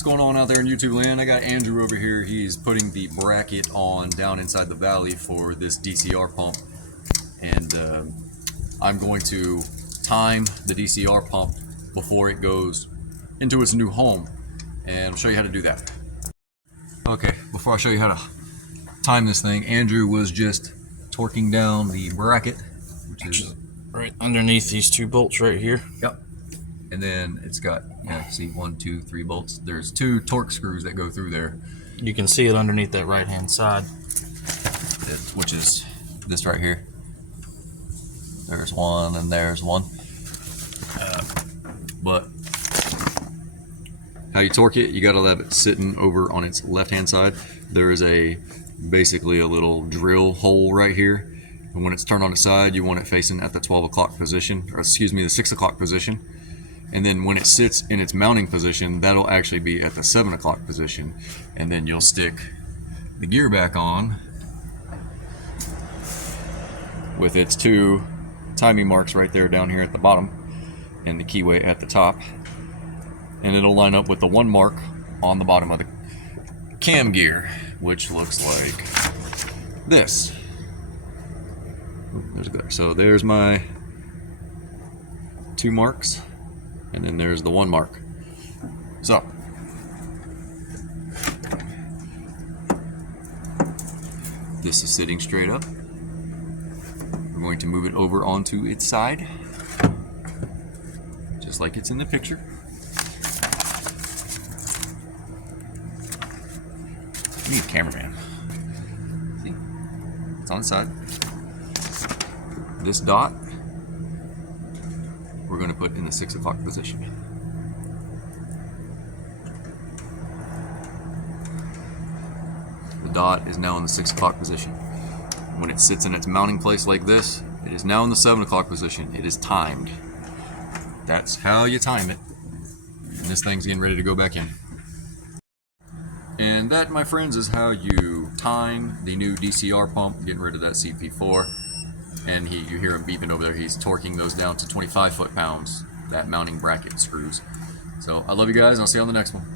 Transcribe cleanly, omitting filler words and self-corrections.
What's going on out there in YouTube land? I got Andrew over here. He's putting the bracket on down inside the valley for this DCR pump, and I'm going to time the DCR pump before it goes into its new home, and I'll show you how to do that. Okay, before I show you how to time this thing, Andrew was just torquing down the bracket, which is right underneath these two bolts right here. Yep. And then it's got, see 1, 2, 3 bolts. There's 2 torque screws that go through there. You can see it underneath that right hand side, which is this right here. There's one and there's one. But how you torque it, you gotta have it sitting over on its left hand side. There is basically a little drill hole right here. And when it's turned on its side, you want it facing at the 12 o'clock position, or excuse me, the 6 o'clock position. And then when it sits in its mounting position, that'll actually be at the 7 o'clock position. And then you'll stick the gear back on with its 2 timing marks right there down here at the bottom and the keyway at the top. And it'll line up with the 1 mark on the bottom of the cam gear, which looks like this. So there's my 2 marks. And then there's the 1 mark. So, this is sitting straight up. We're going to move it over onto its side, just like it's in the picture. I need a cameraman. See? It's on the side. This dot we're going to put in the 6 o'clock position. The dot is now in the 6 o'clock position. When it sits in its mounting place like this, it is now in the 7 o'clock position. It is timed. That's how you time it. And this thing's getting ready to go back in. And that, my friends, is how you time the new DCR pump, getting rid of that CP4. And you hear him beeping over there. He's torquing those down to 25 foot-pounds, that mounting bracket screws. So I love you guys, and I'll see you on the next one.